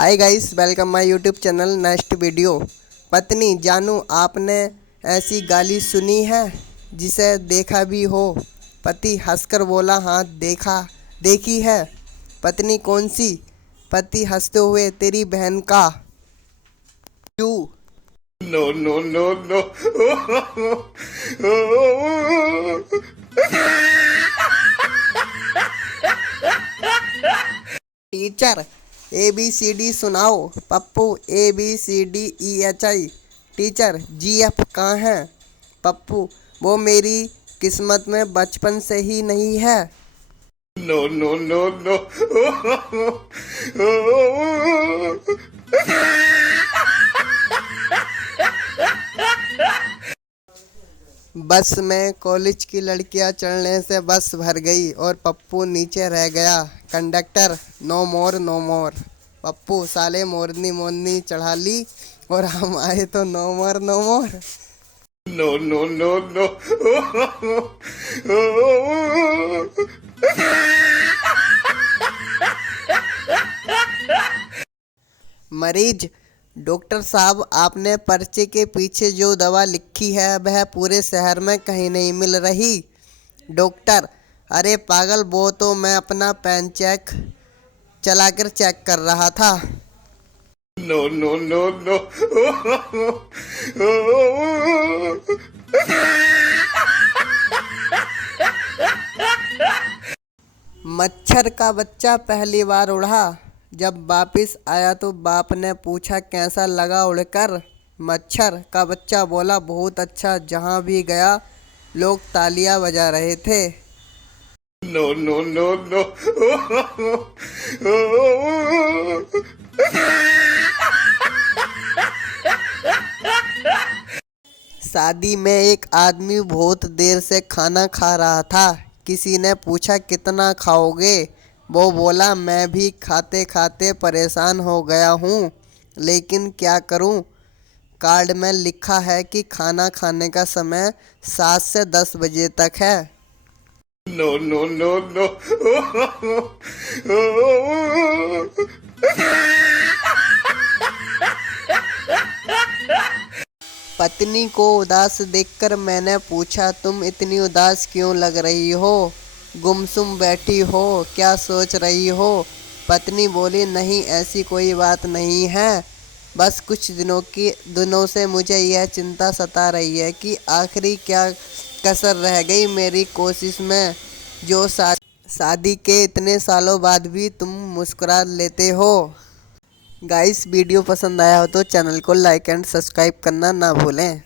Hi guys, welcome my YouTube channel. Next video. पत्नी जानू, आपने ऐसी गाली सुनी है जिसे देखा भी हो? पति हंसकर बोला, हाँ देखी है। पत्नी, कौन सी? पति हंसते हुए, तेरी बहन का। क्यों? No, no, no, no. Teacher, ABCD सुनाओ। पप्पू, ABCDEHI। टीचर, GF कहाँ है? पप्पू, वो मेरी किस्मत में बचपन से ही नहीं है। No, no, no, no. बस में कॉलेज की लड़कियां चढ़ने से बस भर गई और पप्पू नीचे रह गया। कंडक्टर, नो मोर नो मोर। पप्पू, साले मोरनी मोरनी चढ़ा ली और हम आए तो नो मोर नो मोर। No, no, no, no. मरीज, डॉक्टर साहब, आपने पर्चे के पीछे जो दवा लिखी है वह पूरे शहर में कहीं नहीं मिल रही। डॉक्टर, अरे पागल, वो तो मैं अपना पेन चलाकर चेक कर रहा था। No, no, no, no. मच्छर का बच्चा पहली बार उड़ा। जब वापिस आया तो बाप ने पूछा, कैसा लगा उड़कर? मच्छर का बच्चा बोला, बहुत अच्छा। जहाँ भी गया लोग तालियां बजा रहे थे। No, no, no, no. शादी में एक आदमी बहुत देर से खाना खा रहा था। किसी ने पूछा, कितना खाओगे? वो बोला, मैं भी खाते खाते परेशान हो गया हूँ, लेकिन क्या करूँ? कार्ड में लिखा है कि खाना खाने का समय 7 से 10 बजे तक है। No, no, no, no. पत्नी को उदास देखकर मैंने पूछा, तुम इतनी उदास क्यों लग रही हो? गुमसुम बैठी हो, क्या सोच रही हो? पत्नी बोली, नहीं ऐसी कोई बात नहीं है, बस कुछ दिनों से मुझे यह चिंता सता रही है कि आखिरी क्या कसर रह गई मेरी कोशिश में, जो शादी के इतने सालों बाद भी तुम मुस्कुरा लेते हो। गाइस, वीडियो पसंद आया हो तो चैनल को लाइक एंड सब्सक्राइब करना ना भूलें।